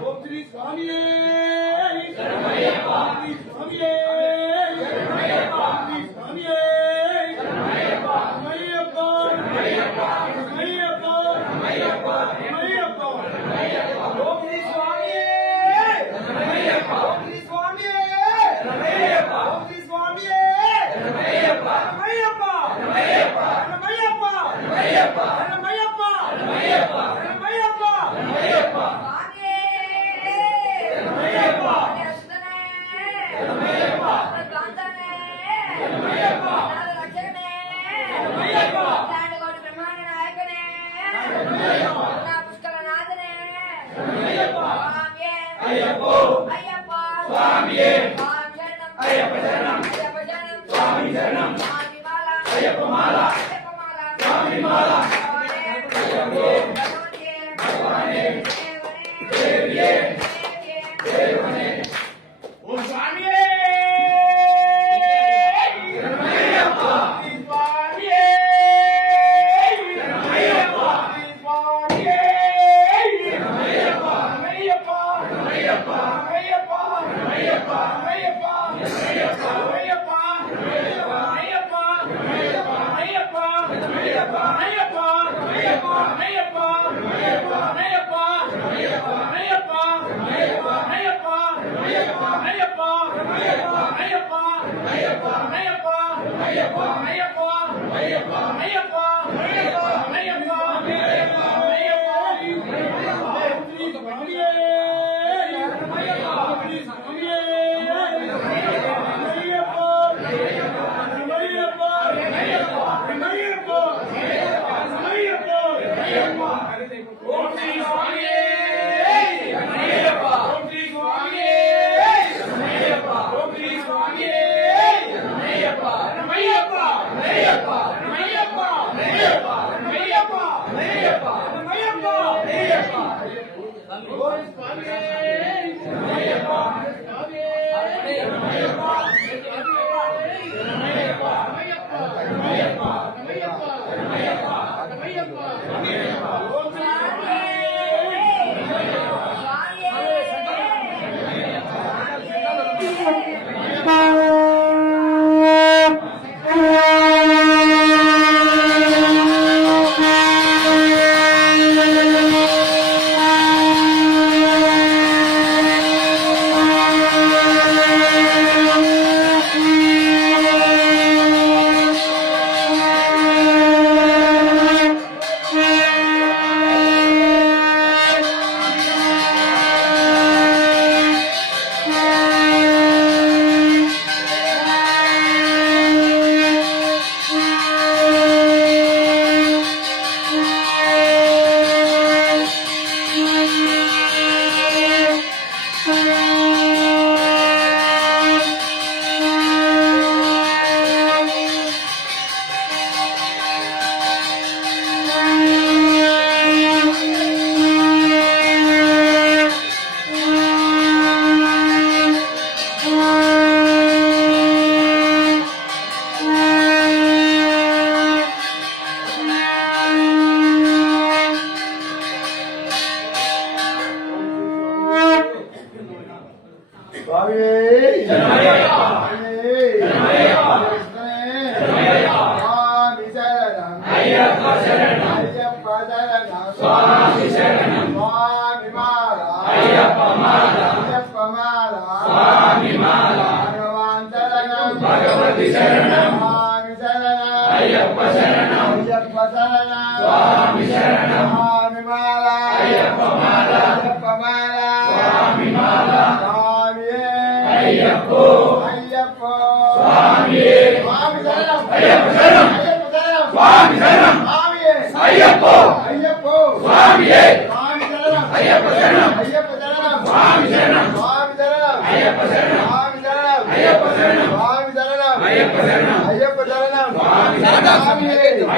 ஓம் ஸ்ரீ சுவாமியே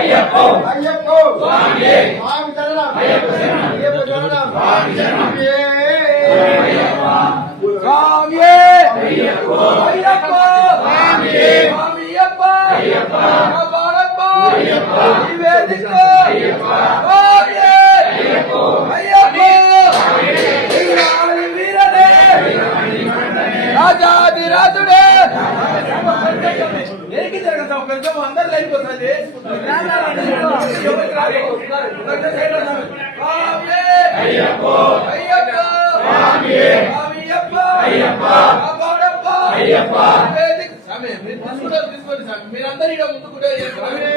Ayyappa అయ్యప్పో అయ్యప్ప స్వామియే స్వామియప్ప అయ్యప్ప కాపాడప్ప అయ్యప్ప వేదిక స్వామి మీరు తీసుకోండి స్వామి మీరందరూ ఇక్కడ ముందుకుంటే స్వామి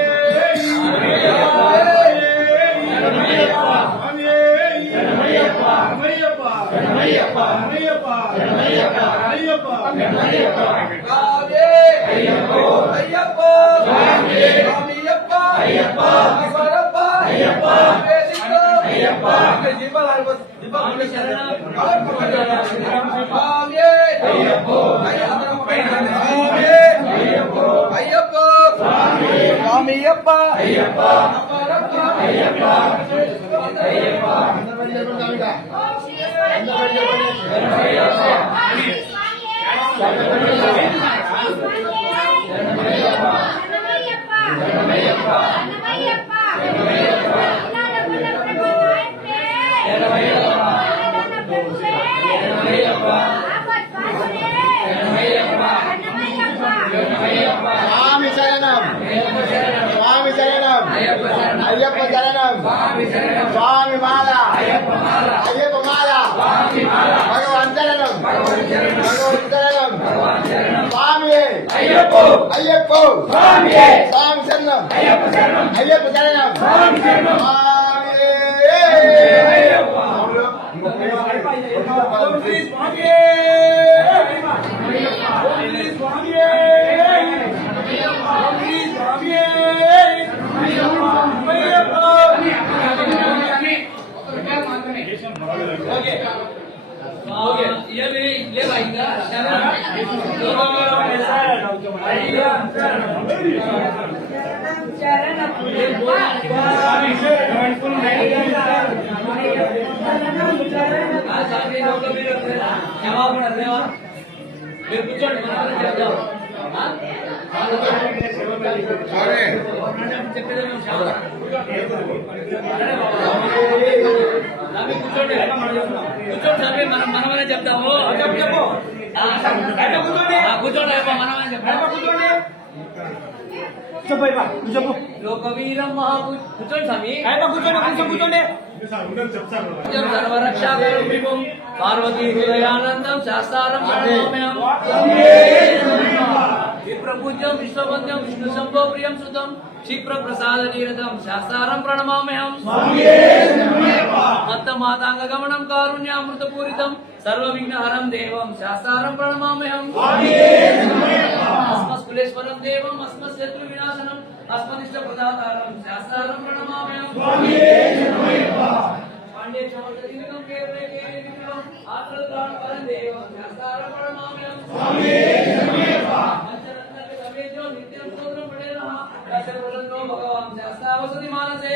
అయ్యప్ప శరణం స్వామి మాల అయ్యప్ప మాల భగవాన్ శరణం భగవాన్ శరణం స్వామి అయ్యప్ప అయ్యప్ప స్వామి శరణం అయ్యప్ప శరణం కూర్చోండి మనమనే చెప్తాము కూర్చోండి మనమనే చెప్తాము లోకవీరం కూర్చోండి స్వామి కూర్చోండి సర్వరక్షాకరం పార్వతీ హృదయానందం శాస్త్రారం విప్రపూజ్యం విశ్వవంద్యం విష్ణు శంభో ప్రియం సుతం క్షిప్ర ప్రసాద నీరదం శాస్త్రారం ప్రణమామ్యహం మత్త మాతాంగ గమనం కారుణ్యామృత పూరితం సర్వ విఘ్నహరం దేవం శాస్త్రారం ప్రణమామ్యహం అస్మస్కులేశ్వరం దేవం అస్మశత్రు వినాశనం అస్మనిష్ట ప్రదాతారం శాస్త్రారం ప్రణమామ్యహం పాండే చమర్దికం కేవలే కేవలం ఆత్రదాన పరం దేవం శాస్త్రారం ప్రణమామ్యహం నిత్యం స్తోత్రం పడేనా దశరథో భగవాన్ శాస్త్రావసతి మానసే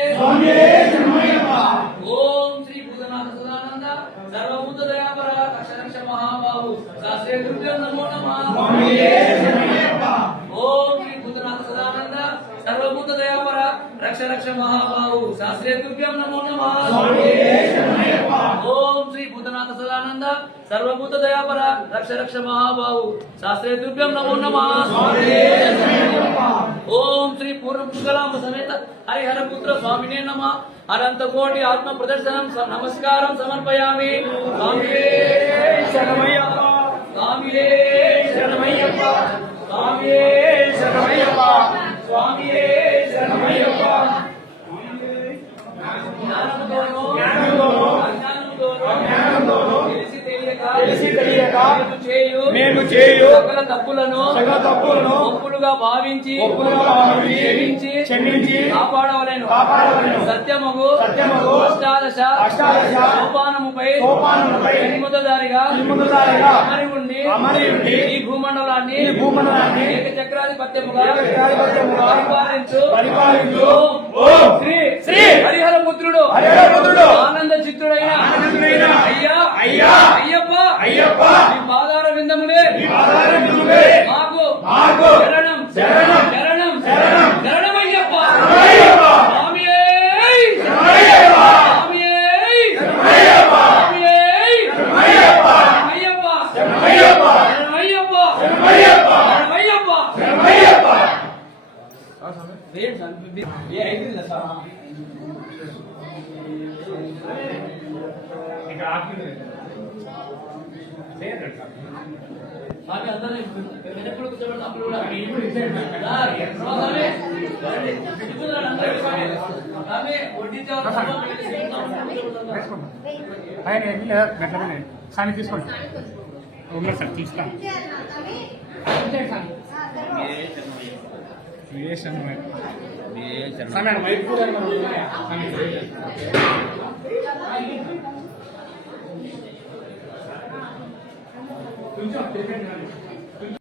ఓం శ్రీ భూతనాథ సదానంద సర్వభూత దయాపర అక్షరక్ష మహాబాహు శాస్త్రే దుర్గం నమో నమః ఓం శ్రీ భూతనాథ సదానంద సర్వభూత దయాపర రక్ష మహాబాహు శాస్త్రే దుర్గం నమో నమః ఓం శ్రీ భూతనాథ సదానంద సర్వభూత దయాపర రక్ష మహాబాహు శాస్త్రే దుర్గం నమో నమః ఓం శ్రీ పూర్ణపుష్కలాంబ సమేత హరిహర పుత్ర స్వామినే నమః అనంత కోటి ఆత్మ ప్రదర్శనం నమస్కారం సమర్పయామి స్వామియే శరణమయ్యప్ప స్వామియే శరణమయ్యప్ప స్వామియే శరణమయ్యప్ప స్వామియే శరణమయ్యప్ప తెలిసి తెలియక మేము చేయు సకల తప్పులను ఒప్పులుగా భావించి క్షమించి కాపాడవలెను సత్యముగు అష్టాదశ సోపానముపై ఎనిమిదోదారిగా అమరి ఉండి ఈ భూమండలాన్ని ఏకచక్రాధిపత్యముగా పరిపాలించు శ్రీ హరిహర పుత్రుడు ఆనంద చిత్రుడైన అయ్యా అయ్యప్ప మీ పాదార విందములే మాకు శరణమయ్యప్ప స్వామియే శరణమయ్యప్ప స్వామి అందరూ వెనప్పుడు కూర్చోబెడతాం అప్పుడు కూడా స్వామి స్వామి వడ్డించేవారు సామి తీసుకోండి ఉన్నారు సార్ తీస్తాను సమయం కొంచెం